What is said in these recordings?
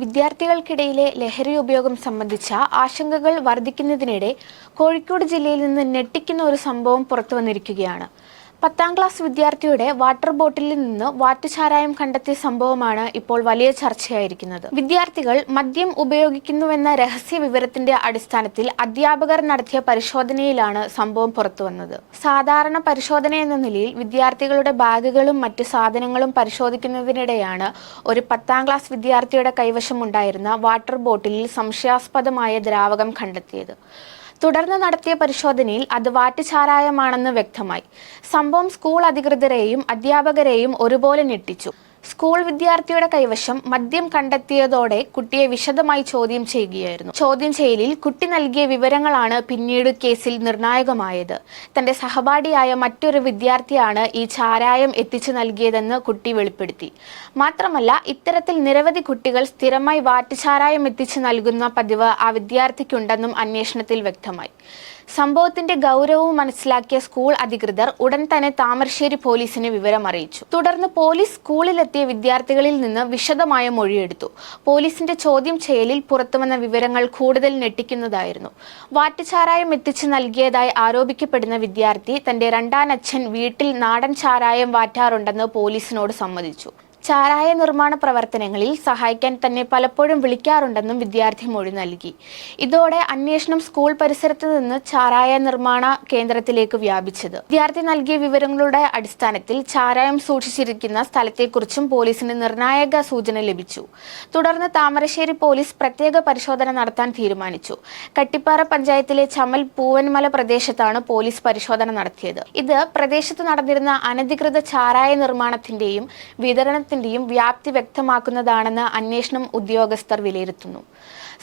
വിദ്യാർത്ഥികൾക്കിടയിലെ ലഹരി ഉപയോഗം സംബന്ധിച്ച ആശങ്കകൾ വർദ്ധിക്കുന്നതിനിടെ കോഴിക്കോട് ജില്ലയിൽ നിന്ന് ഞെട്ടിക്കുന്ന ഒരു സംഭവം പുറത്തുവന്നിരിക്കുകയാണ്. 10ാം ക്ലാസ് വിദ്യാർത്ഥിയുടെ വാട്ടർ ബോട്ടിലിൽ നിന്ന് വാറ്റുചാരായം കണ്ടെത്തിയ സംഭവമാണ് ഇപ്പോൾ വലിയ ചർച്ചയായിരിക്കുന്നത്. വിദ്യാർത്ഥികൾ മദ്യം ഉപയോഗിക്കുന്നുവെന്ന രഹസ്യ വിവരത്തിന്റെ അടിസ്ഥാനത്തിൽ അധ്യാപകർ നടത്തിയ പരിശോധനയിലാണ് സംഭവം പുറത്തുവന്നത്. സാധാരണ പരിശോധന എന്ന നിലയിൽ വിദ്യാർത്ഥികളുടെ ബാഗുകളും മറ്റു സാധനങ്ങളും പരിശോധിക്കുന്നതിനിടെയാണ് ഒരു 10ാം ക്ലാസ് വിദ്യാർത്ഥിയുടെ കൈവശമുണ്ടായിരുന്ന വാട്ടർ ബോട്ടിലിൽ സംശയാസ്പദമായ ദ്രാവകം കണ്ടെത്തിയത്. തുടർന്ന് നടത്തിയ പരിശോധനയിൽ അത് വാറ്റുചാരായമാണെന്ന് വ്യക്തമായി. സംഭവം സ്കൂൾ അധികൃതരെയും അധ്യാപകരെയും ഒരുപോലെ ഞെട്ടിച്ചു. സ്കൂൾ വിദ്യാർത്ഥിയുടെ കൈവശം മദ്യം കണ്ടെത്തിയതോടെ കുട്ടിയെ വിശദമായി ചോദ്യം ചെയ്യുകയായിരുന്നു. ചോദ്യം ചെയ്യലിൽ കുട്ടി നൽകിയ വിവരങ്ങളാണ് പിന്നീട് കേസിൽ നിർണായകമായത്. തന്റെ സഹപാഠിയായ മറ്റൊരു വിദ്യാർത്ഥിയാണ് ഈ ചാരായം എത്തിച്ചു നൽകിയതെന്ന് കുട്ടി വെളിപ്പെടുത്തി. മാത്രമല്ല, ഇത്തരത്തിൽ നിരവധി കുട്ടികൾ സ്ഥിരമായി വാറ്റുചാരായം എത്തിച്ചു നൽകുന്ന പതിവ് ആ വിദ്യാർത്ഥിക്കുണ്ടെന്നും അന്വേഷണത്തിൽ വ്യക്തമായി. സംഭവത്തിന്റെ ഗൗരവവും മനസ്സിലാക്കിയ സ്കൂൾ അധികൃതർ ഉടൻ തന്നെ താമരശ്ശേരി പോലീസിനെ വിവരം അറിയിച്ചു. തുടർന്ന് പോലീസ് സ്കൂളിലെത്തിയ വിദ്യാർത്ഥികളിൽ നിന്ന് വിശദമായ മൊഴിയെടുത്തു. പോലീസിന്റെ ചോദ്യം ചെയ്യലിൽ പുറത്തുവന്ന വിവരങ്ങൾ കൂടുതൽ ഞെട്ടിക്കുന്നതായിരുന്നു. വാറ്റുചാരായം എത്തിച്ചു നൽകിയതായി ആരോപിക്കപ്പെടുന്ന വിദ്യാർത്ഥി തന്റെ രണ്ടാനച്ഛൻ വീട്ടിൽ നാടൻ ചാരായം വാറ്റാറുണ്ടെന്ന് പോലീസിനോട് സമ്മതിച്ചു. ചാരായ നിർമ്മാണ പ്രവർത്തനങ്ങളിൽ സഹായിക്കാൻ തന്നെ പലപ്പോഴും വിളിക്കാറുണ്ടെന്നും വിദ്യാർത്ഥി മൊഴി നൽകി. ഇതോടെ അന്വേഷണം സ്കൂൾ പരിസരത്ത് നിന്ന് ചാരായ നിർമ്മാണ കേന്ദ്രത്തിലേക്ക് വ്യാപിച്ചത്. വിദ്യാർത്ഥി നൽകിയ വിവരങ്ങളുടെ അടിസ്ഥാനത്തിൽ ചാരായം സൂക്ഷിച്ചിരിക്കുന്ന സ്ഥലത്തെക്കുറിച്ചും പോലീസിന് നിർണായക സൂചന ലഭിച്ചു. തുടർന്ന് താമരശ്ശേരി പോലീസ് പ്രത്യേക പരിശോധന നടത്താൻ തീരുമാനിച്ചു. കട്ടിപ്പാറ പഞ്ചായത്തിലെ ചമൽ പൂവൻമല പ്രദേശത്താണ് പോലീസ് പരിശോധന നടത്തിയത്. ഇത് പ്രദേശത്ത് നടന്നിരുന്ന അനധികൃത ചാരായ നിർമ്മാണത്തിന്റെയും വിതരണത്തിന്റെയും വ്യാപ്തി വ്യക്തമാക്കുന്നതാണെന്ന് അന്വേഷണം ഉദ്യോഗസ്ഥർ വിലയിരുത്തുന്നു.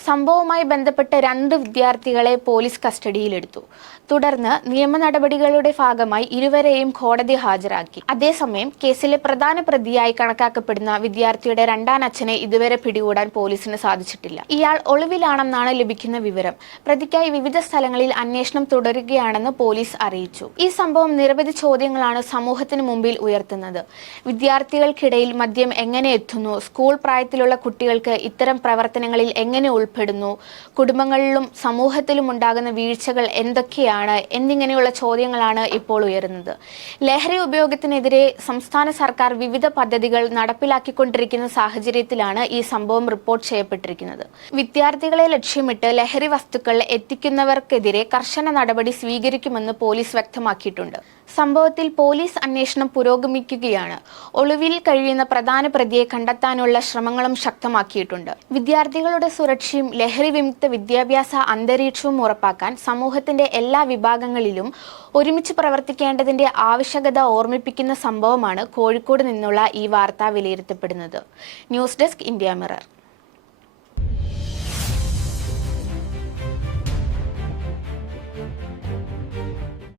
സംഭവവുമായി ബന്ധപ്പെട്ട് 2 വിദ്യാർത്ഥികളെ പോലീസ് കസ്റ്റഡിയിലെടുത്തു. തുടർന്ന് നിയമ നടപടികളുടെ ഭാഗമായി ഇരുവരെയും കോടതി ഹാജരാക്കി. അതേസമയം കേസിലെ പ്രധാന പ്രതിയായി കണക്കാക്കപ്പെടുന്ന വിദ്യാർത്ഥിയുടെ രണ്ടാനച്ഛനെ ഇതുവരെ പിടികൂടാൻ പോലീസിന് സാധിച്ചിട്ടില്ല. ഇയാൾ ഒളിവിലാണെന്നാണ് ലഭിക്കുന്ന വിവരം. പ്രതിക്കായി വിവിധ സ്ഥലങ്ങളിൽ അന്വേഷണം തുടരുകയാണെന്ന് പോലീസ് അറിയിച്ചു. ഈ സംഭവം നിരവധി ചോദ്യങ്ങളാണ് സമൂഹത്തിന് മുമ്പിൽ ഉയർത്തുന്നത്. വിദ്യാർത്ഥികൾക്കിടയിൽ മദ്യം എങ്ങനെ എത്തുന്നു? സ്കൂൾ പ്രായത്തിലുള്ള കുട്ടികൾക്ക് ഇത്തരം പ്രവർത്തനങ്ങളിൽ എങ്ങനെ ഉൾപ്പെടുന്നു? കുടുംബങ്ങളിലും സമൂഹത്തിലും ഉണ്ടാകുന്ന വീഴ്ചകൾ എന്തൊക്കെയാണ് എന്നിങ്ങനെയുള്ള ചോദ്യങ്ങളാണ് ഇപ്പോൾ ഉയരുന്നത്. ലഹരി ഉപയോഗത്തിനെതിരെ സംസ്ഥാന സർക്കാർ വിവിധ പദ്ധതികൾ നടപ്പിലാക്കിക്കൊണ്ടിരിക്കുന്ന സാഹചര്യത്തിലാണ് ഈ സംഭവം റിപ്പോർട്ട് ചെയ്യപ്പെട്ടിരിക്കുന്നത്. വിദ്യാർത്ഥികളെ ലക്ഷ്യമിട്ട് ലഹരി വസ്തുക്കൾ എത്തിക്കുന്നവർക്കെതിരെ കർശന നടപടി സ്വീകരിക്കുമെന്ന് പോലീസ് വ്യക്തമാക്കിയിട്ടുണ്ട്. സംഭവത്തിൽ പോലീസ് അന്വേഷണം പുരോഗമിക്കുകയാണ്. ഒളിവിൽ കഴിയുന്ന പ്രധാന പ്രതിയെ കണ്ടെത്താനുള്ള ശ്രമങ്ങളും ശക്തമാക്കിയിട്ടുണ്ട്. വിദ്യാർത്ഥികളുടെ സുരക്ഷയും ലഹരി വിമുക്ത വിദ്യാഭ്യാസ അന്തരീക്ഷവും ഉറപ്പാക്കാൻ സമൂഹത്തിന്റെ എല്ലാ വിഭാഗങ്ങളിലും ഒരുമിച്ച് പ്രവർത്തിക്കേണ്ടതിന്റെ ആവശ്യകത ഓർമ്മിപ്പിക്കുന്ന സംഭവമാണ് കോഴിക്കോട് നിന്നുള്ള ഈ വാർത്ത വിലയിരുത്തപ്പെടുന്നത്. News desk, India mirror.